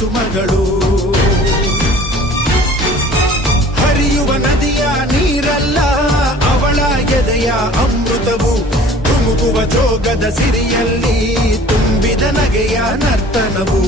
ಸುಮಗಳು. ಹರಿಯುವ ನದಿಯ ನೀರಲ್ಲ ಅವಳ ಎದೆಯ ಅಮೃತವು, ಧುಮುಕುವ ಜೋಗದ ಸಿರಿಯಲ್ಲಿ ತುಂಬಿದ ನಗೆಯ ನರ್ತನವು.